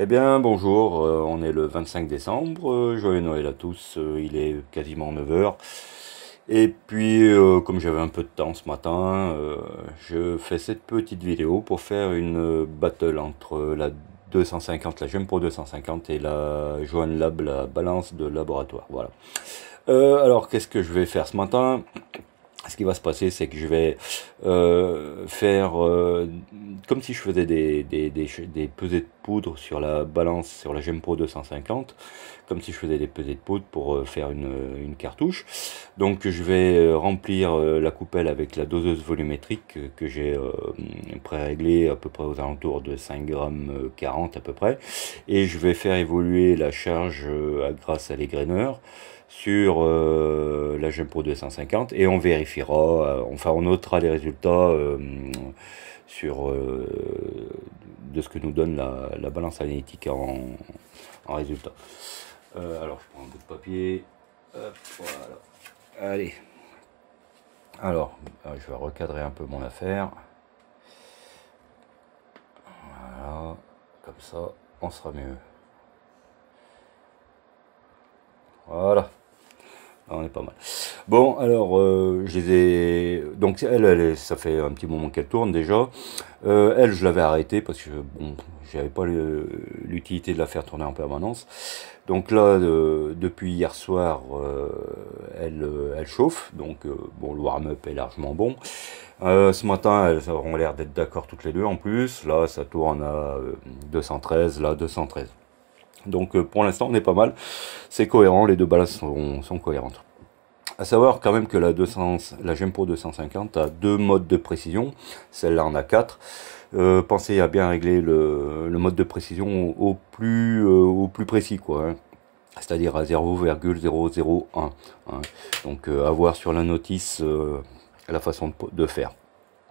Eh bien, bonjour, on est le 25 décembre, joyeux Noël à tous, il est quasiment 9 heures. Et puis, comme j'avais un peu de temps ce matin, je fais cette petite vidéo pour faire une battle entre la 250, la Gem Pro 250 et la Johan Lab, la balance de laboratoire. Voilà. Alors, qu'est-ce que je vais faire ce matin? Ce qui va se passer, c'est que je vais faire comme si je faisais des pesées de poudre sur la balance, sur la Gem Pro 250, comme si je faisais des pesées de poudre pour faire une cartouche. Donc je vais remplir la coupelle avec la doseuse volumétrique que j'ai pré-réglée à peu près aux alentours de 5 grammes 40 à peu près. Et je vais faire évoluer la charge grâce à l'égraineur sur la Gempo 250 et on vérifiera, enfin on notera les résultats sur de ce que nous donne la balance analytique en résultat. Alors je prends un bout de papier, hop, voilà, allez, alors je vais recadrer un peu mon affaire, voilà, comme ça on sera mieux, voilà. On est pas mal. Bon, alors, je les ai. Donc, ça fait un petit moment qu'elle tourne déjà. Elle, je l'avais arrêtée parce que, bon, j'avais pas l'utilité de la faire tourner en permanence. Donc là, depuis hier soir, elle chauffe. Donc, bon, le warm-up est largement bon. Ce matin, elles auront l'air d'être d'accord toutes les deux en plus. Là, ça tourne à 213, là, 213. Donc, pour l'instant, on est pas mal. C'est cohérent, les deux balances sont cohérentes. À savoir quand même que la Gempo 250 a deux modes de précision, celle-là en a quatre. Pensez à bien régler le mode de précision au plus précis, quoi, hein. C'est-à-dire à 0,001, hein. Donc à voir sur la notice la façon de faire.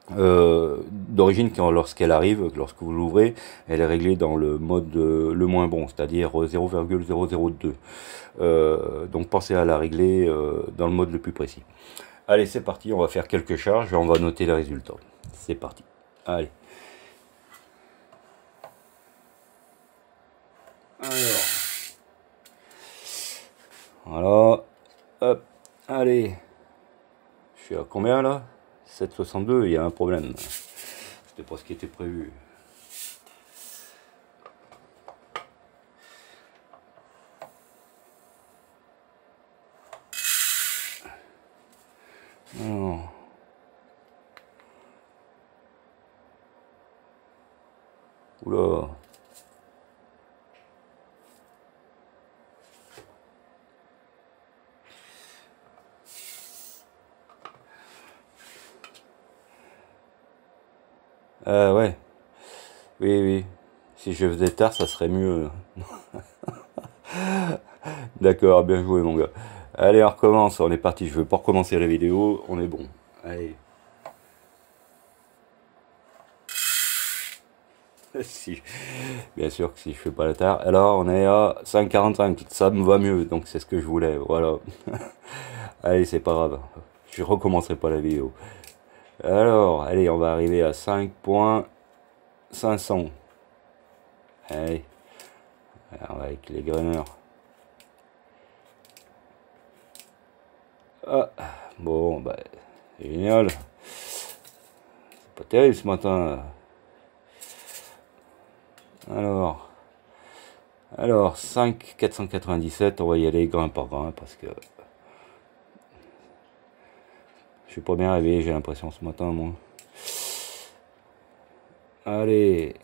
D'origine, lorsqu'elle arrive, lorsque vous l'ouvrez, elle est réglée dans le mode le moins bon, c'est-à-dire 0,002. Donc pensez à la régler dans le mode le plus précis. Allez, c'est parti, on va faire quelques charges et on va noter les résultats. C'est parti. Allez. Alors, voilà. Hop. Allez. Je suis à combien là? 7,62, il y a un problème. C'était pas ce qui était prévu. Non. Oula. Ouais. Oui, oui. Si je faisais tard, ça serait mieux. D'accord, bien joué mon gars. Allez, on recommence, on est parti. Je veux pas recommencer la vidéo, on est bon. Allez. Si, bien sûr que si je fais pas la tard. Alors, on est à 5,45. Ça me va mieux, donc c'est ce que je voulais. Voilà. Allez, c'est pas grave. Je recommencerai pas la vidéo. Alors, allez, on va arriver à 5,500. Allez, alors, avec les graineurs. Ah, bon, bah, c'est génial. C'est pas terrible ce matin. Alors, 5,497, on va y aller grain par grain parce que je suis pas bien réveillé, j'ai l'impression ce matin, moi. Allez,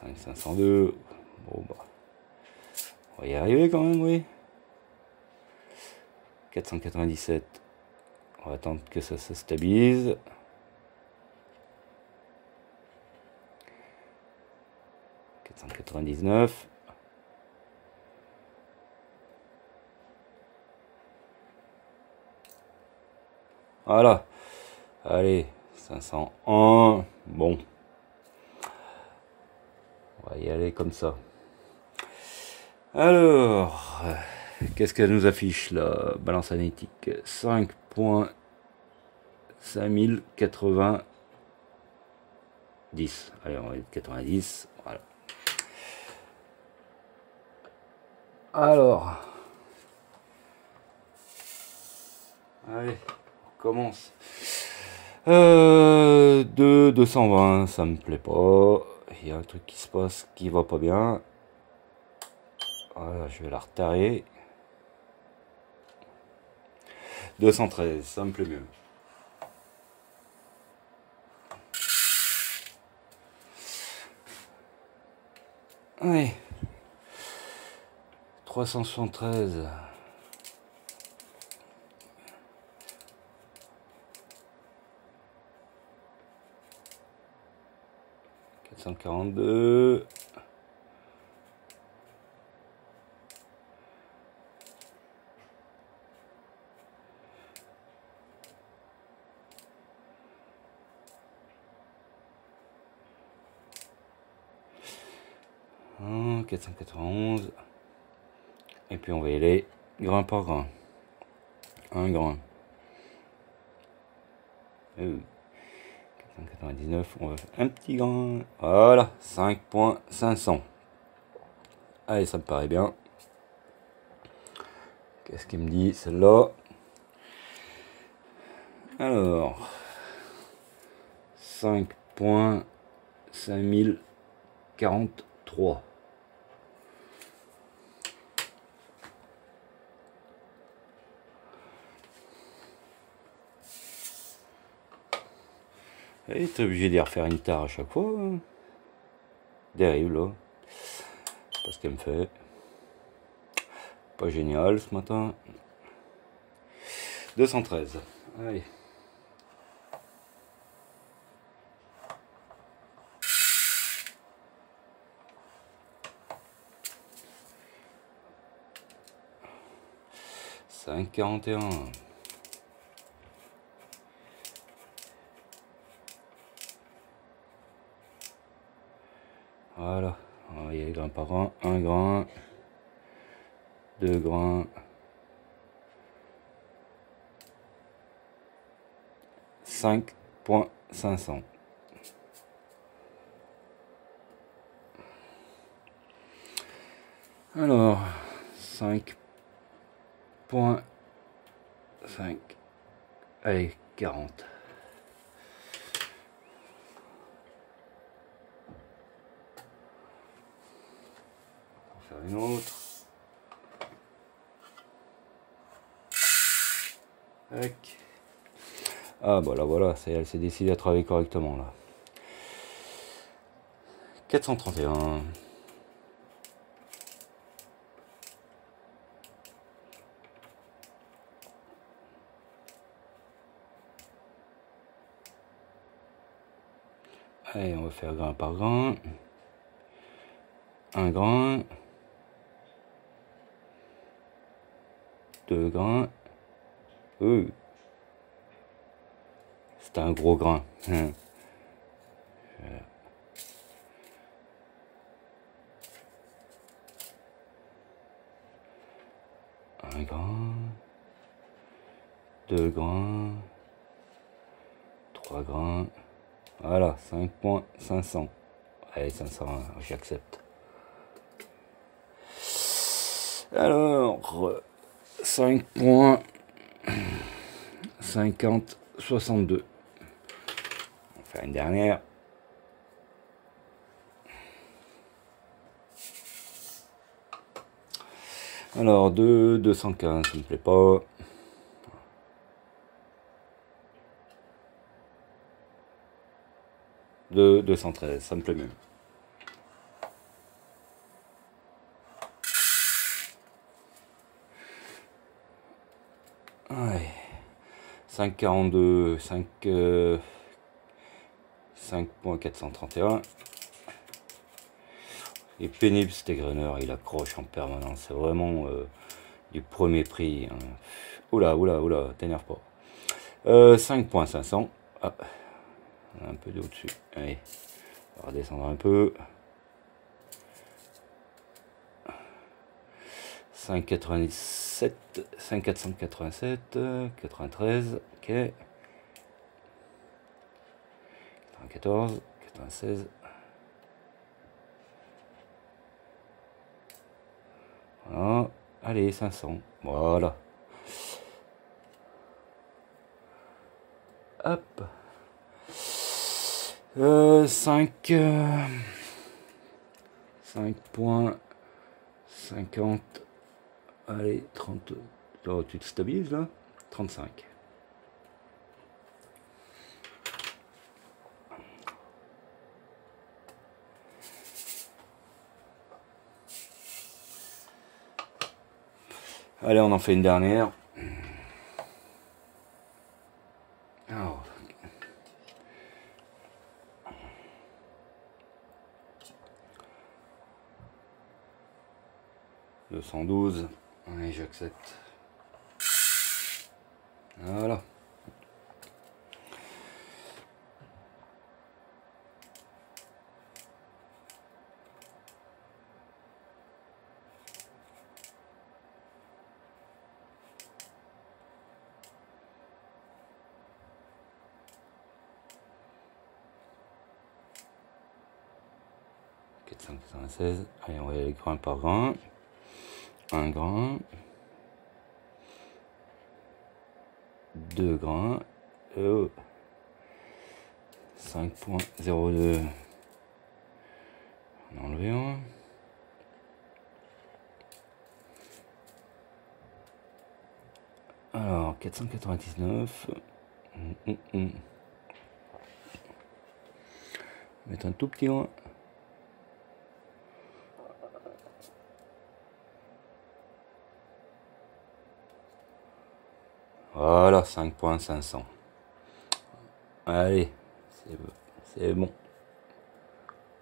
5,502. Bon, bah, on va y arriver quand même, oui. 497. On va attendre que ça se stabilise. 499. Voilà. Allez, 501. Bon. On va y aller comme ça. Alors, qu'est-ce qu'elle nous affiche la balance analytique? 5,5090. Allez, on va mettre 90. Voilà. Alors, allez, on commence. 220, ça me plaît pas. Il y a un truc qui se passe qui va pas bien. Voilà, je vais la retarer. 213, ça me plaît mieux. Allez. 373. 442. 491. Et puis on va y aller grain par grain. Un grain. 499, on va faire un petit grain. Voilà, 5.500. Allez, ça me paraît bien. Qu'est-ce qu'il me dit celle-là? Alors, 5.5043. Et t'es obligé d'y refaire une tare à chaque fois. Hein. Dérive là. C'est pas ce qu'elle me fait. Pas génial ce matin. 213. Allez. « 5,41. » Voilà, on va y aller grain par grain. Un grain, deux grains, 5.500. Alors, 5.5. Allez, 40. On va faire une autre. Tac. Ah bah là voilà, elle s'est décidée à travailler correctement là. 431. Allez, on va faire grain par grain. Un grain. Deux grains. C'est un gros grain. Un grain. Deux grains. Trois grains. Voilà, 5.500. Allez, 500, j'accepte. Alors, 5.5062. On va faire une dernière. Alors, 215, ça me plaît pas. 213, ça me plaît mieux. Ouais. 5,42, 5.431. Il est pénible cet égreneur, il accroche en permanence. C'est vraiment du premier prix. Hein. Oula, t'énerve pas. 5.500. Ah, un peu d'eau dessus. Allez, on va redescendre un peu. 5,97, 5,487, 93, ok. 94, 96. Voilà. Allez, 500. Voilà. Hop. 5,50. Allez, 30. Oh, tu te stabilises là? 35. Allez, on en fait une dernière. Alors, 212. Allez, j'accepte. Voilà. Allez, on va y aller grain par grain. Un grain. 2 grains. 5,02. On a enlevé un. Alors, 499. Mettre un tout petit grain. Voilà, 5,500. Allez, c'est bon.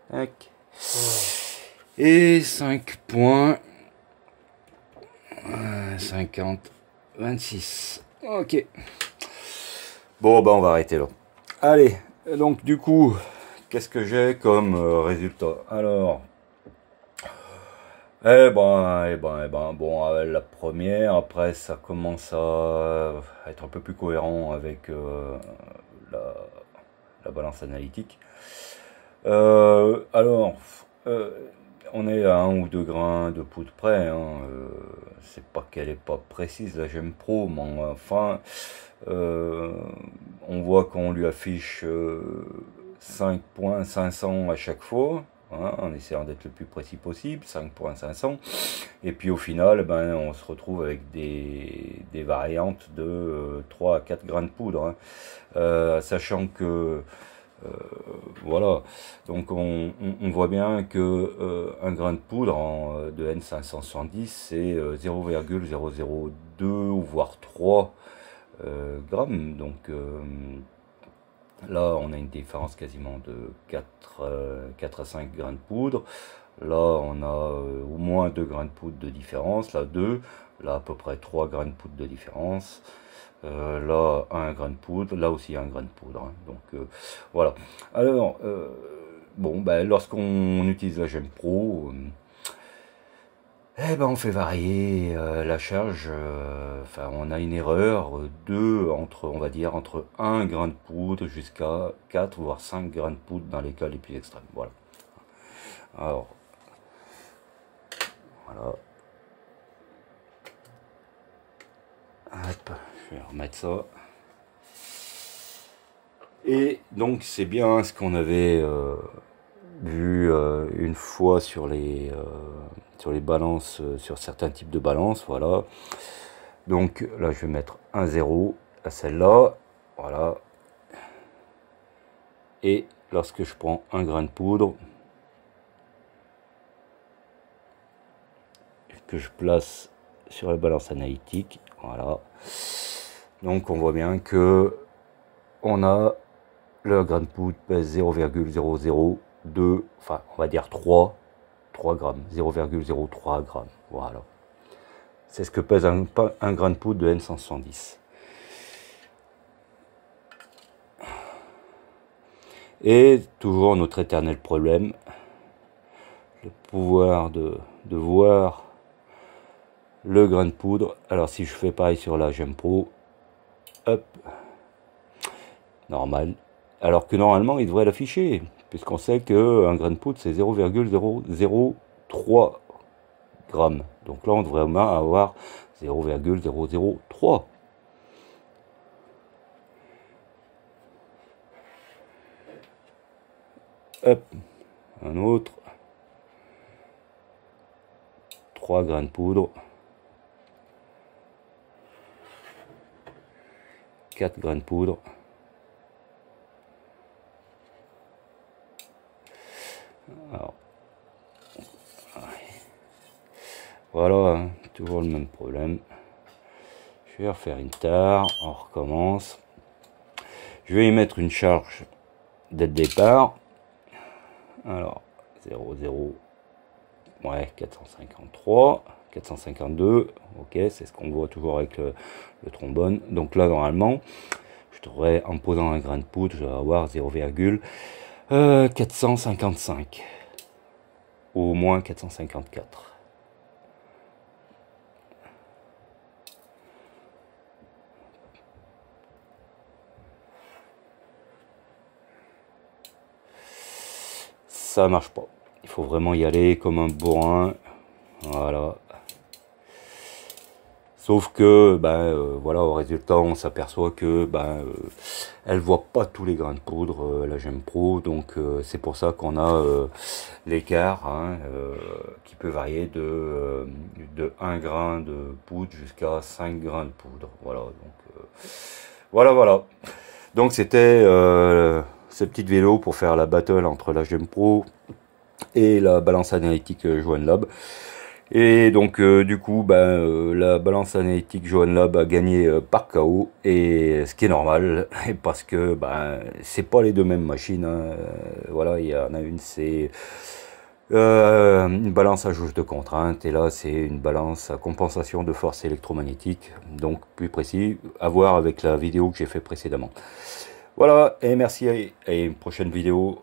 Tac. Et 5,5026. Ok. Bon, bah on va arrêter là. Allez, donc du coup, qu'est-ce que j'ai comme résultat? Alors, bon, la première, après ça commence à être un peu plus cohérent avec la balance analytique. Alors, on est à 1 ou 2 grains de poudre près, hein, c'est pas qu'elle est pas précise la Gem Pro, mais enfin, on voit qu'on lui affiche 5,500 à chaque fois. Hein, en essayant d'être le plus précis possible, 5,500. Et puis au final, ben, on se retrouve avec des variantes de 3 à 4 grains de poudre. Hein. Sachant que, voilà, donc on voit bien que un grain de poudre de N570, c'est 0,002 ou voire 3 grammes. Donc là, on a une différence quasiment de 4 à 5 grains de poudre. Là, on a au moins 2 grains de poudre de différence. Là, 2. Là, à peu près 3 grains de poudre de différence. Là, 1 grain de poudre. Là aussi, 1 grain de poudre. Hein. Donc, voilà. Alors, bon, ben, lorsqu'on utilise la Gem Pro, eh ben, on fait varier la charge. Enfin, on a une erreur on va dire, entre 1 grain de poudre jusqu'à 4 voire 5 grains de poudre dans les cas les plus extrêmes. Voilà. Alors, voilà. Hop, je vais remettre ça. Et donc, c'est bien ce qu'on avait vu une fois sur les balances, sur certains types de balances. Voilà. Donc là, je vais mettre un 0 à celle-là. Voilà. Et lorsque je prends un grain de poudre, que je place sur la balance analytique, voilà. Donc on voit bien que on a le grain de poudre pèse 0,002, enfin on va dire 3 grammes, 0,03 grammes, voilà. C'est ce que pèse un grain de poudre de N170. Et toujours notre éternel problème, le pouvoir de voir le grain de poudre. Alors si je fais pareil sur la Gem Pro, hop, normal. Alors que normalement il devrait l'afficher, puisqu'on sait qu'un grain de poudre c'est 0,003 grammes. Donc là, on devrait vraiment avoir 0,003. Hop, un autre. 3 grains de poudre. 4 grains de poudre. Alors, voilà, hein, toujours le même problème. Je vais refaire une tare, on recommence. Je vais y mettre une charge dès le départ. Alors, 0,0, ouais, 453, 452, ok, c'est ce qu'on voit toujours avec le trombone. Donc là, normalement, je devrais, en posant un grain de poudre, je vais avoir 0,455, ou au moins 454. Ça marche pas. Il faut vraiment y aller comme un bourrin. Voilà. Sauf que, voilà, au résultat, on s'aperçoit que elle voit pas tous les grains de poudre, la Gem Pro. Donc, c'est pour ça qu'on a l'écart, hein, qui peut varier de 1 grain de poudre jusqu'à 5 grains de poudre. Voilà, donc, voilà. Donc, c'était ce petit vélo pour faire la battle entre la Gem Pro et la balance analytique Johan Lab. Et donc du coup la balance analytique Johan Lab a gagné par KO, et ce qui est normal parce que c'est pas les deux mêmes machines, hein. Voilà, il y en a une, c'est une balance à jauge de contrainte, et là c'est une balance à compensation de force électromagnétique, donc plus précis, à voir avec la vidéo que j'ai fait précédemment. Voilà, et merci, et une prochaine vidéo.